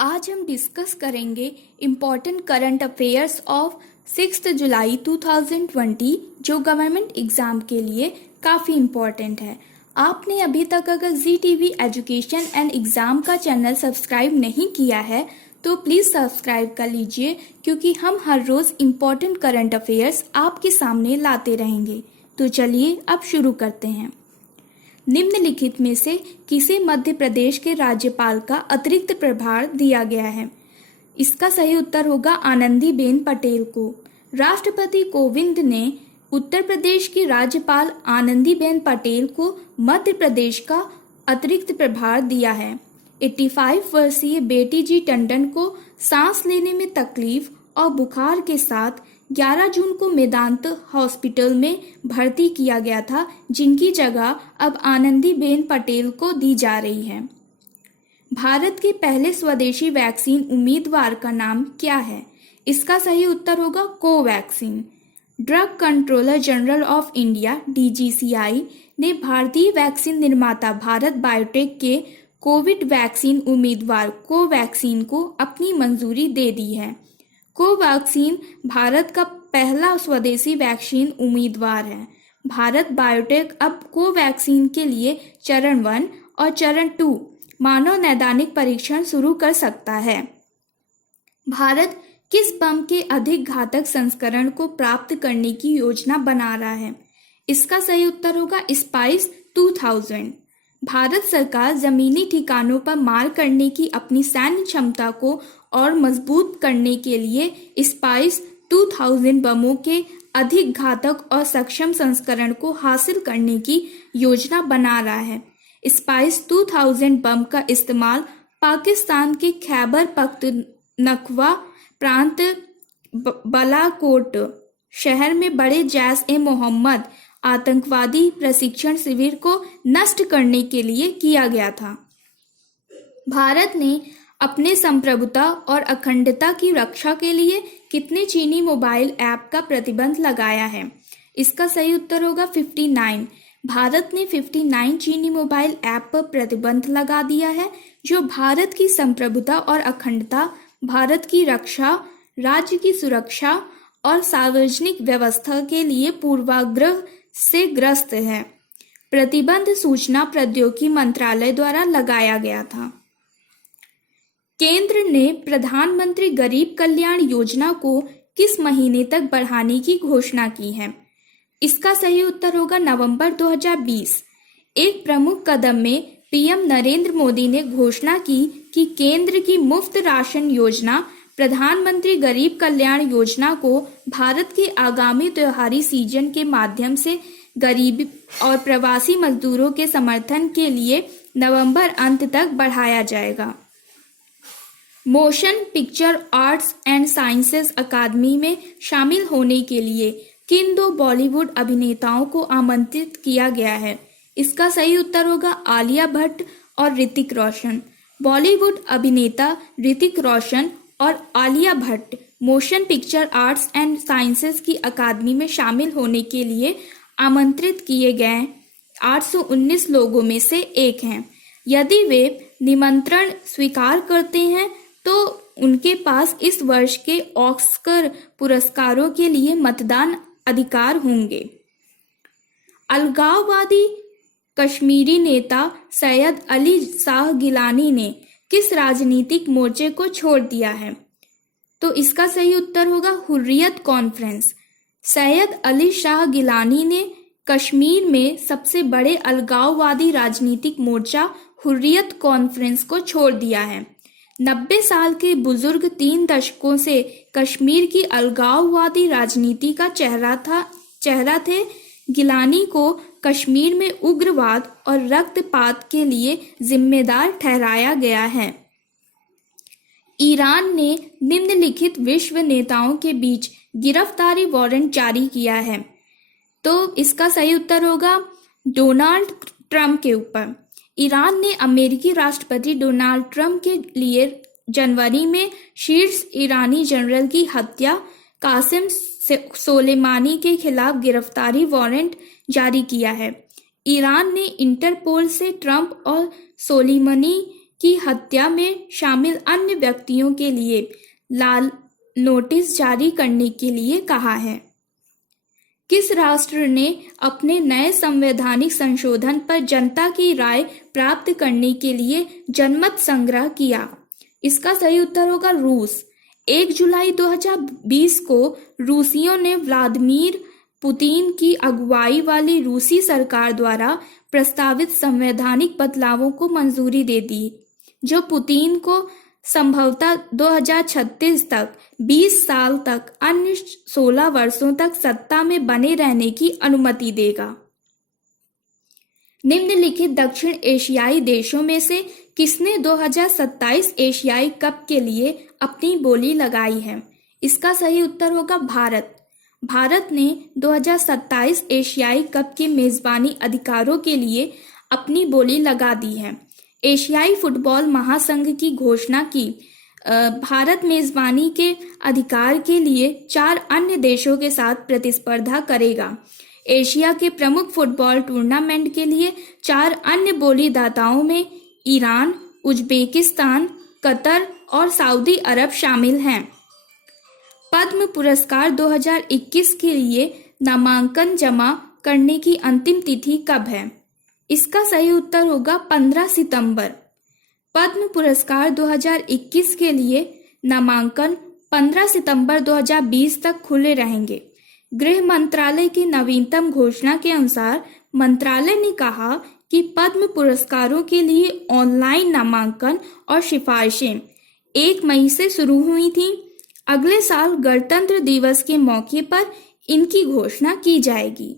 आज हम डिस्कस करेंगे इम्पॉर्टेंट करंट अफेयर्स ऑफ 6 जुलाई 2020 जो गवर्नमेंट एग्जाम के लिए काफ़ी इम्पॉर्टेंट है। आपने अभी तक अगर जी टीवी एजुकेशन एंड एग्ज़ाम का चैनल सब्सक्राइब नहीं किया है तो प्लीज़ सब्सक्राइब कर लीजिए, क्योंकि हम हर रोज़ इम्पॉर्टेंट करंट अफेयर्स आपके सामने लाते रहेंगे। तो चलिए अब शुरू करते हैं। निम्नलिखित में से किसे मध्य प्रदेश के राज्यपाल का अतिरिक्त प्रभार दिया गया है? इसका सही उत्तर होगा आनंदीबेन पटेल को। राष्ट्रपति कोविंद ने उत्तर प्रदेश की राज्यपाल आनंदीबेन पटेल को मध्य प्रदेश का अतिरिक्त प्रभार दिया है। 85 वर्षीय बेटी जी टंडन को सांस लेने में तकलीफ और बुखार के साथ 11 जून को मेदांत हॉस्पिटल में भर्ती किया गया था, जिनकी जगह अब आनंदीबेन पटेल को दी जा रही है। भारत के पहले स्वदेशी वैक्सीन उम्मीदवार का नाम क्या है? इसका सही उत्तर होगा Covaxin. Drug controller general of India DGCI ने भारतीय वैक्सीन निर्माता भारत बायोटेक के कोविड वैक्सीन उम्मीदवार कोवैक्सीन को अपनी मंजूरी दे दी है। कोवैक्सीन भारत का पहला स्वदेशी वैक्सीन उम्मीदवार है। भारत बायोटेक अब कोवैक्सीन के लिए चरण 1 और चरण 2 मानव नैदानिक परीक्षण शुरू कर सकता है। भारत किस बम के अधिक घातक संस्करण को प्राप्त करने की योजना बना रहा है? इसका सही उत्तर होगा स्पाइस 2000। भारत सरकार जमीनी ठिकानों पर मार करने की अपनी सैन्य क्षमता को और मजबूत करने के लिए स्पाइस 2000 बमों के अधिक घातक और सक्षम संस्करण को हासिल करने की योजना बना रहा है। स्पाइस 2000 बम का इस्तेमाल पाकिस्तान के खैबर पख्तूनख्वा प्रांत बालाकोट शहर में बड़े जैश-ए-मोहम्मद आतंकवादी प्रशिक्षण शिविर को नष्ट करने के लिए किया गया था। भारत ने अपने संप्रभुता और अखंडता की रक्षा के लिए कितने चीनी मोबाइल ऐप का प्रतिबंध लगाया है? इसका सही उत्तर होगा 59। भारत ने 59 चीनी मोबाइल ऐप पर प्रतिबंध लगा दिया है, जो भारत की संप्रभुता और अखंडता, भारत की रक्षा, राज्य की सुरक्षा और सार्वजनिक व्यवस्था के लिए पूर्वाग्रह से ग्रस्त है। प्रतिबंध सूचना प्रौद्योगिकी मंत्रालय द्वारा लगाया गया था। केंद्र ने प्रधानमंत्री गरीब कल्याण योजना को किस महीने तक बढ़ाने की घोषणा की है? इसका सही उत्तर होगा नवंबर 2020। एक प्रमुख कदम में पीएम नरेंद्र मोदी ने घोषणा की कि केंद्र की मुफ्त राशन योजना प्रधानमंत्री गरीब कल्याण योजना को भारत के आगामी त्योहारी सीजन के माध्यम से गरीब और प्रवासी मजदूरों के समर्थन के लिए नवंबर अंत तक बढ़ाया जाएगा। Motion picture arts and sciences अकादमी में शामिल होने के लिए किन 2 बॉलीवुड अभिनेताओं को आमंत्रित किया गया है? इसका सही उत्तर होगा आलिया भट्ट और ऋतिक रोशन। बॉलीवुड अभिनेता ऋतिक रोशन और Alia Bhatt motion picture arts and sciences की अकादमी में शामिल होने के लिए आमंत्रित किए गए 819 लोगों में से एक हैं। यदि वे निमंत्रण स्वीकार करते हैं तो उनके पास इस वर्ष के ऑस्कर पुरस्कारों के लिए मतदान अधिकार होंगे। अलगाववादी कश्मीरी नेता सैयद अली शाह गिलानी ने किस राजनीतिक मोर्चे को छोड़ दिया है? तो इसका सही उत्तर होगा हुर्रियत कॉन्फ्रेंस। सैयद अली शाह गिलानी ने कश्मीर में सबसे बड़े अलगाववादी राजनीतिक मोर्चा हुर्रियत कॉन्फ्रेंस को छोड़ दिया है। 90 साल के बुजुर्ग 3 दशकों से कश्मीर की अलगाववादी राजनीति का चेहरा थे। गिलानी को कश्मीर में उग्रवाद और रक्तपात के लिए जिम्मेदार ठहराया गया है। ईरान ने निम्नलिखित विश्व नेताओं के बीच गिरफ्तारी वारंट जारी किया है। तो इसका सही उत्तर होगा डोनाल्ड ट्रंप के ऊपर। ईरान ने अमेरिकी राष्ट्रपति डोनाल्ड ट्रंप के लिए जनवरी में शीर्ष ईरानी जनरल की हत्या कासिम सोलेमानी के खिलाफ गिरफ्तारी वारंट जारी किया है। ईरान ने इंटरपोल से ट्रंप और सोलेमानी की हत्या में शामिल अन्य व्यक्तियों के लिए लाल नोटिस जारी करने के लिए कहा है। किस राष्ट्र ने अपने नए संवैधानिक संशोधन पर जनता की राय प्राप्त करने के लिए जनमत संग्रह किया? इसका सही उत्तर होगा रूस। 1 जुलाई 2020 को रूसियों ने व्लादिमीर पुतिन की अगुवाई वाली रूसी सरकार द्वारा प्रस्तावित संवैधानिक बदलावों को मंजूरी दे दी, जो पुतिन को संभवतः 2036 तक 20 साल तक अन्य 16 वर्षों तक सत्ता में बने रहने की अनुमति देगा। निम्नलिखित दक्षिण एशियाई देशों में से किसने 2027 एशियाई कप के लिए अपनी बोली लगाई है? इसका सही उत्तर होगा भारत। भारत ने 2027 एशियाई कप के मेजबानी अधिकारों के लिए अपनी बोली लगा दी है। एशियाई फुटबॉल महासंघ की घोषणा की भारत मेजबानी के अधिकार के लिए 4 अन्य देशों के साथ प्रतिस्पर्धा करेगा। एशिया के प्रमुख फुटबॉल टूर्नामेंट के लिए 4 अन्य बोलीदाताओं में ईरान, उज्बेकिस्तान, कतर और सऊदी अरब शामिल हैं। पद्म पुरस्कार 2021 के लिए नामांकन जमा करने की अंतिम तिथि कब है? इसका सही उत्तर होगा 15 सितंबर। पद्म पुरस्कार 2021 के लिए नामांकन 15 सितंबर 2020 तक खुले रहेंगे। गृह मंत्रालय की नवीनतम घोषणा के अनुसार मंत्रालय ने कहा कि पद्म पुरस्कारों के लिए ऑनलाइन नामांकन और सिफारिशें 1 मई से शुरू हुई थीं। अगले साल गणतंत्र दिवस के मौके पर इनकी घोषणा की जाएगी।